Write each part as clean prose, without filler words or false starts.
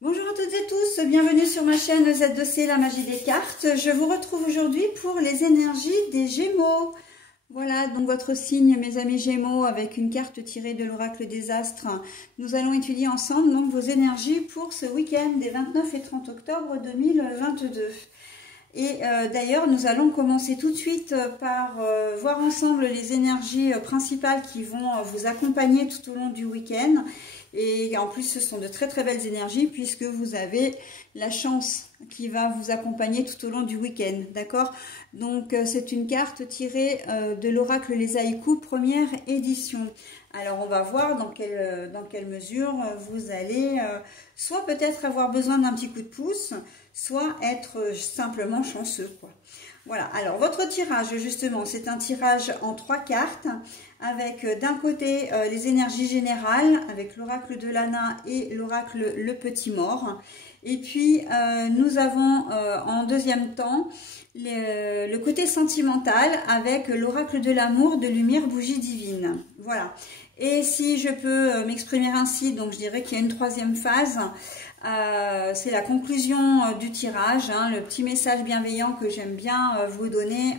Bonjour à toutes et tous, bienvenue sur ma chaîne Z2C, la magie des cartes. Je vous retrouve aujourd'hui pour les énergies des Gémeaux. Voilà, donc votre signe, mes amis Gémeaux, avec une carte tirée de l'oracle des astres. Nous allons étudier ensemble donc vos énergies pour ce week-end des 29 et 30 octobre 2022. Et d'ailleurs, nous allons commencer tout de suite par voir ensemble les énergies principales qui vont vous accompagner tout au long du week-end. Et en plus, ce sont de très très belles énergies puisque vous avez la chance qui va vous accompagner tout au long du week-end. D'accord? Donc, c'est une carte tirée de l'oracle Les Haïkus, première édition. Alors, on va voir dans quelle mesure vous allez soit peut-être avoir besoin d'un petit coup de pouce, soit être simplement chanceux, quoi. Voilà, alors votre tirage, justement, c'est un tirage en 3 cartes, avec d'un côté les énergies générales, avec l'oracle de l'Anna et l'oracle Le Petit Mort. Et puis, nous avons en deuxième temps le côté sentimental, avec l'oracle de l'amour de Lumière Bougie Divine. Voilà. Et si je peux m'exprimer ainsi, donc je dirais qu'il y a une troisième phase. C'est la conclusion du tirage, hein, le petit message bienveillant que j'aime bien vous donner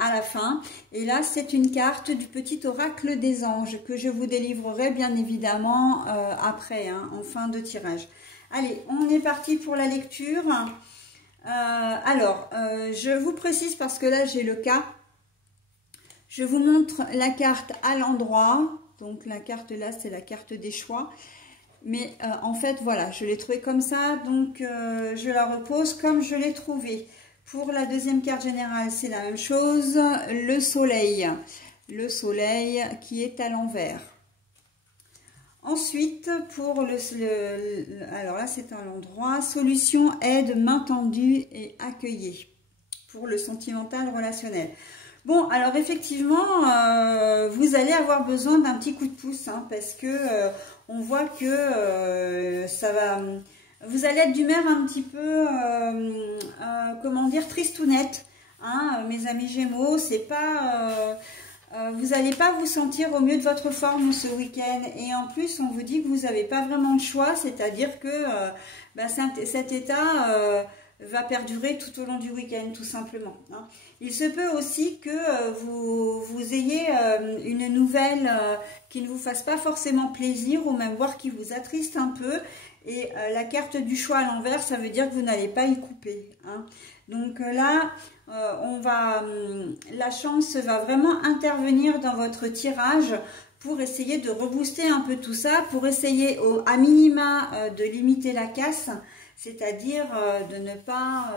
à la fin. Et là, c'est une carte du petit oracle des anges que je vous délivrerai bien évidemment après, hein, en fin de tirage. Allez, on est parti pour la lecture. Je vous précise parce que là, j'ai le cas. Je vous montre la carte à l'endroit. Donc, la carte là, c'est la carte des choix. Mais en fait, voilà, je l'ai trouvée comme ça, donc je la repose comme je l'ai trouvée. Pour la deuxième carte générale, c'est la même chose, le soleil qui est à l'envers. Ensuite, pour alors là, c'est à l'endroit, solution, aide, main tendue et accueillie. Pour le sentimental relationnel. Bon, alors effectivement, vous allez avoir besoin d'un petit coup de pouce, hein, parce que on voit que ça va. Vous allez être d'humeur un petit peu, comment dire, tristounette, hein, mes amis Gémeaux. C'est pas, vous n'allez pas vous sentir au mieux de votre forme ce week-end. Et en plus, on vous dit que vous n'avez pas vraiment le choix, c'est-à-dire que cet état va perdurer tout au long du week-end, tout simplement, hein. Il se peut aussi que vous ayez une nouvelle qui ne vous fasse pas forcément plaisir, ou même voir qui vous attriste un peu. Et la carte du choix à l'envers, ça veut dire que vous n'allez pas y couper, hein. Donc là, la chance va vraiment intervenir dans votre tirage pour essayer de rebooster un peu tout ça, pour essayer à minima de limiter la casse. C'est-à-dire de ne pas,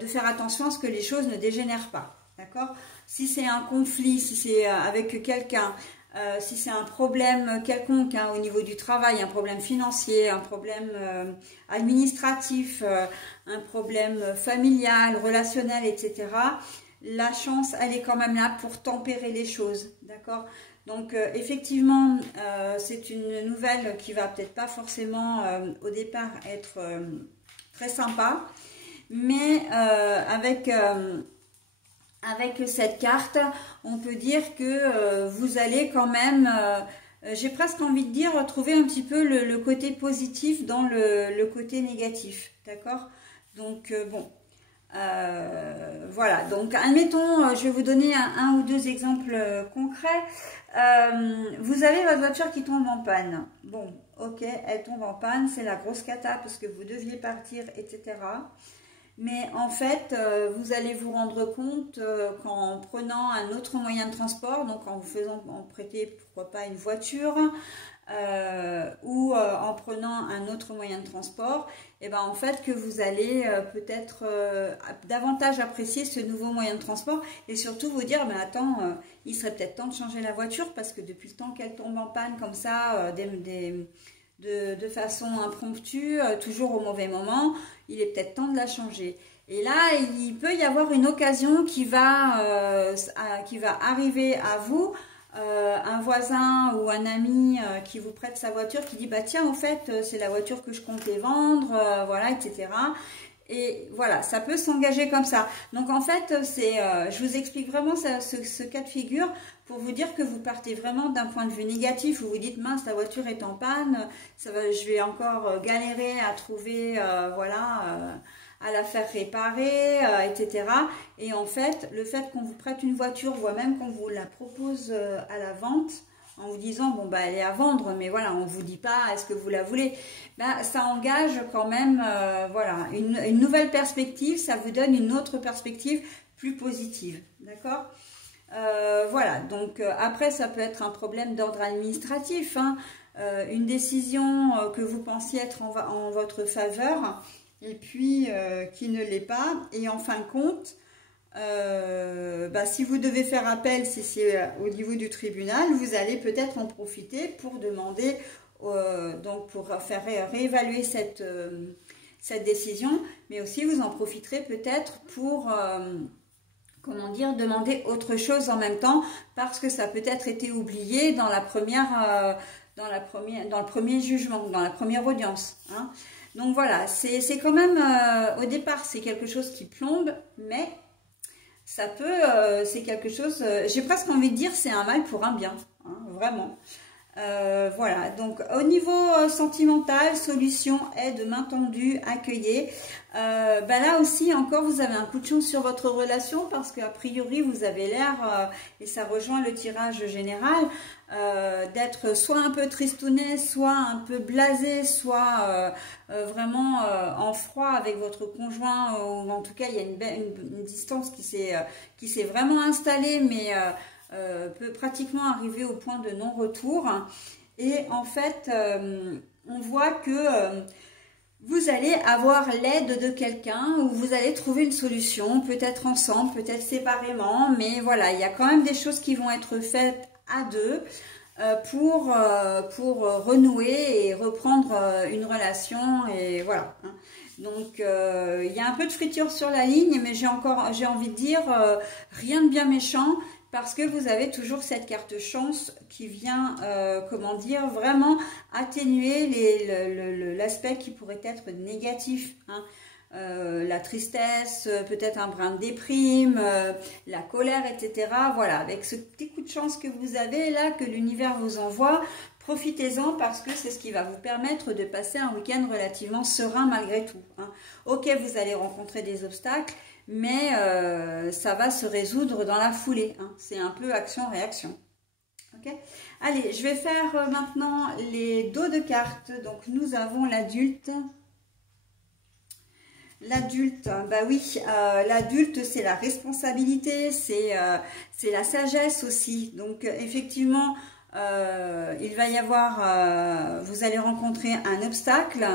de faire attention à ce que les choses ne dégénèrent pas. D'accord? Si c'est un conflit, si c'est avec quelqu'un, si c'est un problème quelconque, hein, au niveau du travail, un problème financier, un problème administratif, un problème familial, relationnel, etc., la chance, elle est quand même là pour tempérer les choses. D'accord? Donc effectivement, c'est une nouvelle qui va peut-être pas forcément au départ être très sympa, mais avec cette carte, on peut dire que vous allez quand même, j'ai presque envie de dire, trouver un petit peu le côté positif dans le côté négatif, d'accord? Donc bon. Voilà, donc admettons, je vais vous donner un ou deux exemples concrets. Vous avez votre voiture qui tombe en panne. Bon, ok, elle tombe en panne, c'est la grosse cata parce que vous deviez partir, etc. Mais en fait, vous allez vous rendre compte qu'en prenant un autre moyen de transport, donc en vous faisant prêter, pourquoi pas, une voiture, ou en prenant un autre moyen de transport, et ben en fait que vous allez peut-être davantage apprécier ce nouveau moyen de transport, et surtout vous dire, mais attends, il serait peut-être temps de changer la voiture, parce que depuis le temps qu'elle tombe en panne comme ça, de façon impromptue, toujours au mauvais moment, il est peut-être temps de la changer. Et là, il peut y avoir une occasion qui va arriver à vous, un voisin ou un ami qui vous prête sa voiture, qui dit, bah tiens, en fait, c'est la voiture que je comptais vendre, voilà, etc. Et voilà, ça peut s'engager comme ça. Donc en fait, je vous explique vraiment ce cas de figure pour vous dire que vous partez vraiment d'un point de vue négatif où vous dites mince, la voiture est en panne, je vais encore galérer à trouver, voilà, à la faire réparer, etc. Et en fait, le fait qu'on vous prête une voiture, voire même qu'on vous la propose à la vente, en vous disant, bon, bah, elle est à vendre, mais voilà, on ne vous dit pas, est-ce que vous la voulez? Ben, ça engage quand même, voilà, une nouvelle perspective, ça vous donne une autre perspective plus positive, d'accord? Voilà, donc après, ça peut être un problème d'ordre administratif, hein, une décision que vous pensiez être en votre faveur, et puis qui ne l'est pas, et en fin de compte, bah, si vous devez faire appel, si c'est au niveau du tribunal, vous allez peut-être en profiter pour demander, donc pour faire réévaluer cette décision, mais aussi vous en profiterez peut-être pour, comment dire, demander autre chose en même temps, parce que ça a peut-être été oublié dans dans le premier jugement, dans la première audience, hein. Donc voilà, c'est quand même, au départ, c'est quelque chose qui plombe, mais ça peut, c'est quelque chose, j'ai presque envie de dire, c'est un mal pour un bien, hein, vraiment. Voilà, donc au niveau sentimental, solution, aide, main tendue, accueillir. Ben là aussi, encore, vous avez un coup de chance sur votre relation parce qu'a priori, vous avez l'air, et ça rejoint le tirage général, d'être soit un peu tristounet, soit un peu blasé, soit vraiment en froid avec votre conjoint, ou en tout cas, il y a une distance qui s'est vraiment installée, mais peut pratiquement arriver au point de non-retour. Et en fait, on voit que vous allez avoir l'aide de quelqu'un ou vous allez trouver une solution, peut-être ensemble, peut-être séparément, mais voilà, il y a quand même des choses qui vont être faites à deux pour renouer et reprendre une relation, et voilà. Donc, il y a un peu de friture sur la ligne, mais j'ai envie de dire rien de bien méchant, parce que vous avez toujours cette carte chance qui vient, comment dire, vraiment atténuer l'aspect qui pourrait être négatif, hein. La tristesse, peut-être un brin de déprime, la colère, etc. Voilà, avec ce petit coup de chance que vous avez là, que l'univers vous envoie, profitez-en parce que c'est ce qui va vous permettre de passer un week-end relativement serein malgré tout, hein. Ok, vous allez rencontrer des obstacles, mais ça va se résoudre dans la foulée, hein. C'est un peu action-réaction. Okay. Allez, je vais faire maintenant les dos de cartes. Donc, nous avons l'adulte. L'adulte, bah oui, l'adulte, c'est la responsabilité, c'est la sagesse aussi. Donc, effectivement, il va y avoir, vous allez rencontrer un obstacle,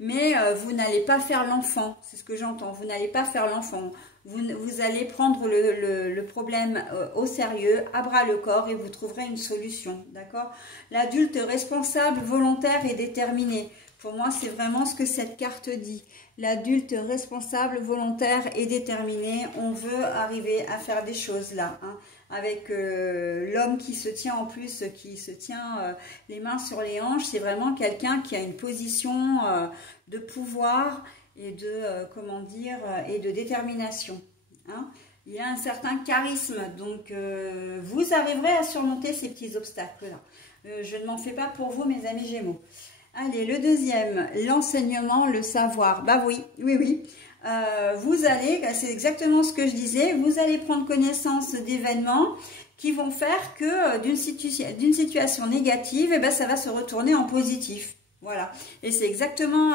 mais vous n'allez pas faire l'enfant, c'est ce que j'entends, vous n'allez pas faire l'enfant, vous allez prendre le problème au sérieux, à bras le corps, et vous trouverez une solution, d'accord? L'adulte responsable, volontaire et déterminé, pour moi c'est vraiment ce que cette carte dit. L'adulte responsable, volontaire et déterminé, on veut arriver à faire des choses là, hein, avec l'homme qui se tient en plus, qui se tient les mains sur les hanches. C'est vraiment quelqu'un qui a une position de pouvoir et de, comment dire, et de détermination, hein. Il a un certain charisme, donc vous arriverez à surmonter ces petits obstacles-là. Je ne m'en fais pas pour vous, mes amis Gémeaux. Allez, le deuxième, l'enseignement, le savoir. Bah oui, oui, oui. Vous allez, c'est exactement ce que je disais, vous allez prendre connaissance d'événements qui vont faire que d'une situation négative, eh ben, ça va se retourner en positif. Voilà. Et c'est exactement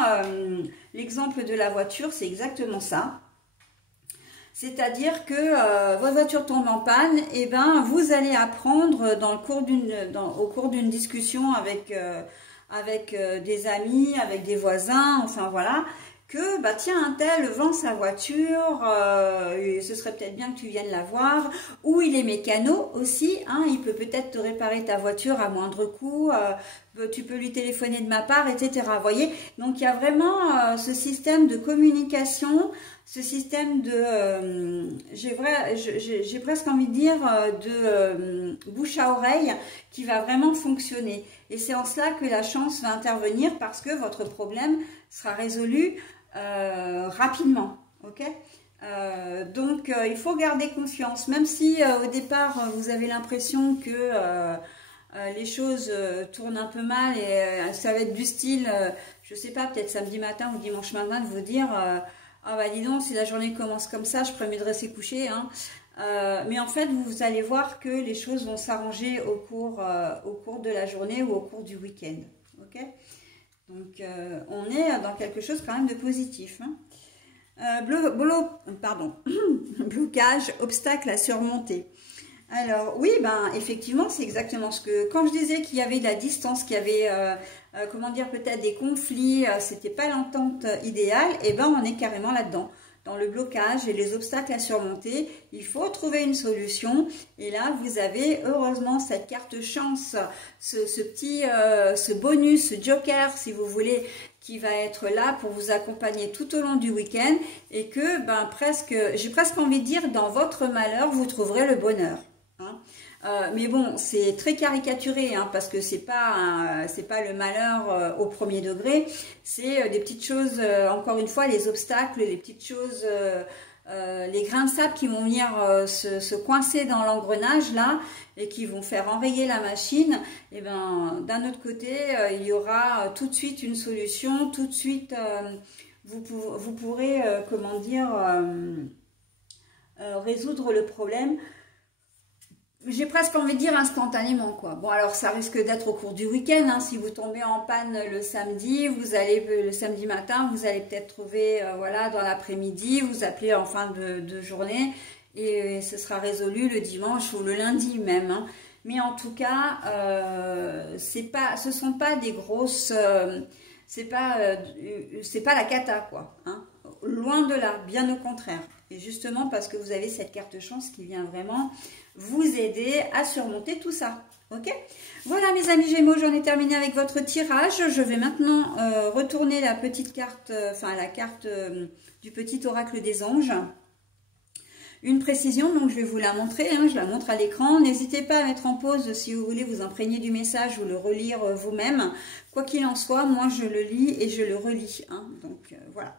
l'exemple de la voiture, c'est exactement ça. C'est-à-dire que votre voiture tombe en panne, et ben vous allez apprendre au cours d'une discussion avec des amis, avec des voisins, enfin voilà, que bah tiens, un tel vend sa voiture, ce serait peut-être bien que tu viennes la voir, ou il est mécano aussi, hein, il peut peut-être te réparer ta voiture à moindre coût, tu peux lui téléphoner de ma part, etc. Vous voyez, donc il y a vraiment ce système de communication, ce système de, j'ai presque envie de dire, de bouche à oreille qui va vraiment fonctionner. Et c'est en cela que la chance va intervenir, parce que votre problème sera résolu rapidement, ok? Donc il faut garder confiance, même si au départ vous avez l'impression que les choses tournent un peu mal et ça va être du style, je sais pas, peut-être samedi matin ou dimanche matin de vous dire ah bah dis donc, si la journée commence comme ça, je ferais mieux de rester couché, hein. Mais en fait vous allez voir que les choses vont s'arranger au cours de la journée ou au cours du week-end, ok? Donc on est dans quelque chose quand même de positif, hein. Blocage, obstacle à surmonter. Alors oui, ben effectivement, c'est exactement ce que quand je disais qu'il y avait de la distance, qu'il y avait comment dire, peut-être des conflits, c'était pas l'entente idéale, et ben on est carrément là-dedans. Dans le blocage et les obstacles à surmonter, il faut trouver une solution. Et là, vous avez heureusement cette carte chance, ce bonus, ce joker, si vous voulez, qui va être là pour vous accompagner tout au long du week-end. Et que, ben j'ai presque envie de dire, dans votre malheur, vous trouverez le bonheur. Hein. Mais bon, c'est très caricaturé, hein, parce que c'est pas le malheur au premier degré, c'est des petites choses, encore une fois, les obstacles, les petites choses, les grains de sable qui vont venir se coincer dans l'engrenage là et qui vont faire enrayer la machine. Et ben d'un autre côté, il y aura tout de suite une solution, tout de suite vous pourrez comment dire résoudre le problème. J'ai presque envie de dire instantanément, quoi. Bon, alors ça risque d'être au cours du week-end, hein. Si vous tombez en panne le samedi, le samedi matin, vous allez peut-être trouver, voilà, dans l'après-midi, vous appelez en fin de journée et ce sera résolu le dimanche ou le lundi même, hein. Mais en tout cas, ce sont pas des grosses, c'est pas la cata, quoi, hein. Loin de là, bien au contraire. Et justement parce que vous avez cette carte chance qui vient vraiment vous aider à surmonter tout ça. Ok? Voilà mes amis Gémeaux, j'en ai terminé avec votre tirage. Je vais maintenant retourner la petite carte, la carte du petit oracle des anges. Une précision, donc je vais vous la montrer, hein, je la montre à l'écran. N'hésitez pas à mettre en pause si vous voulez vous imprégner du message ou le relire vous-même. Quoi qu'il en soit, moi je le lis et je le relis, hein, donc voilà.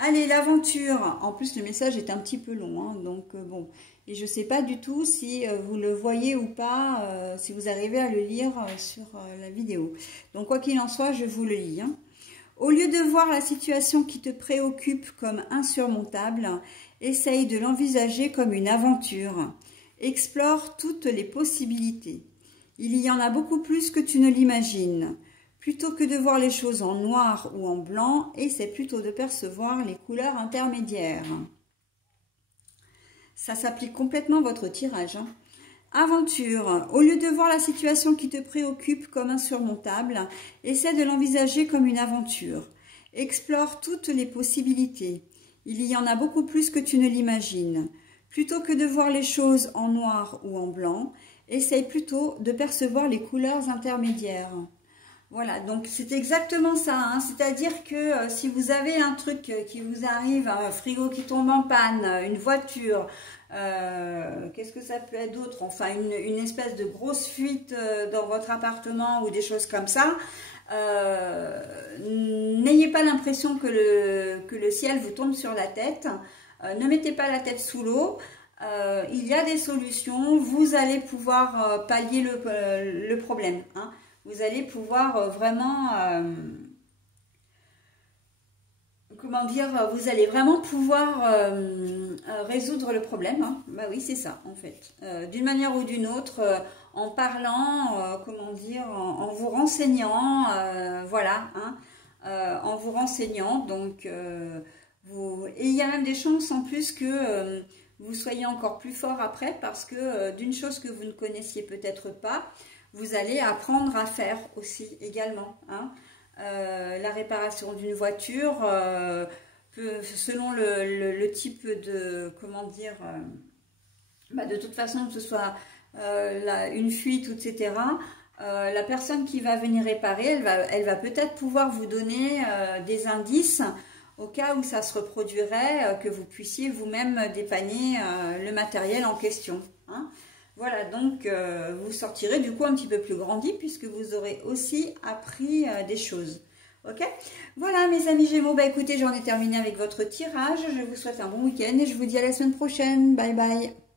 Allez, l'aventure. En plus, le message est un petit peu long, hein, donc bon. Et je ne sais pas du tout si vous le voyez ou pas, si vous arrivez à le lire sur la vidéo. Donc, quoi qu'il en soit, je vous le lis, hein. Au lieu de voir la situation qui te préoccupe comme insurmontable, essaye de l'envisager comme une aventure. Explore toutes les possibilités. Il y en a beaucoup plus que tu ne l'imagines. Plutôt que de voir les choses en noir ou en blanc, essaie plutôt de percevoir les couleurs intermédiaires. Ça s'applique complètement votre tirage, hein. Aventure. Au lieu de voir la situation qui te préoccupe comme insurmontable, essaie de l'envisager comme une aventure. Explore toutes les possibilités. Il y en a beaucoup plus que tu ne l'imagines. Plutôt que de voir les choses en noir ou en blanc, essaie plutôt de percevoir les couleurs intermédiaires. Voilà, donc c'est exactement ça, hein. C'est-à-dire que si vous avez un truc qui vous arrive, un frigo qui tombe en panne, une voiture, qu'est-ce que ça peut être d'autre? Enfin, une espèce de grosse fuite dans votre appartement ou des choses comme ça, n'ayez pas l'impression que le ciel vous tombe sur la tête, ne mettez pas la tête sous l'eau. Il y a des solutions, vous allez pouvoir pallier le problème, hein. Vous allez pouvoir vraiment, comment dire, vous allez vraiment pouvoir résoudre le problème, hein. Bah oui, c'est ça, en fait. D'une manière ou d'une autre, en parlant, comment dire, en vous renseignant, voilà, hein, en vous renseignant. Donc, et il y a même des chances en plus que vous soyez encore plus fort après, parce que d'une chose que vous ne connaissiez peut-être pas, vous allez apprendre à faire aussi également, hein. La réparation d'une voiture, selon le type de, comment dire, de toute façon, que ce soit une fuite, etc., la personne qui va venir réparer, elle va peut-être pouvoir vous donner des indices au cas où ça se reproduirait, que vous puissiez vous-même dépanner le matériel en question, hein. Voilà, donc vous sortirez du coup un petit peu plus grandi puisque vous aurez aussi appris des choses. Ok? Voilà mes amis Gémeaux, bah écoutez, j'en ai terminé avec votre tirage. Je vous souhaite un bon week-end et je vous dis à la semaine prochaine. Bye bye.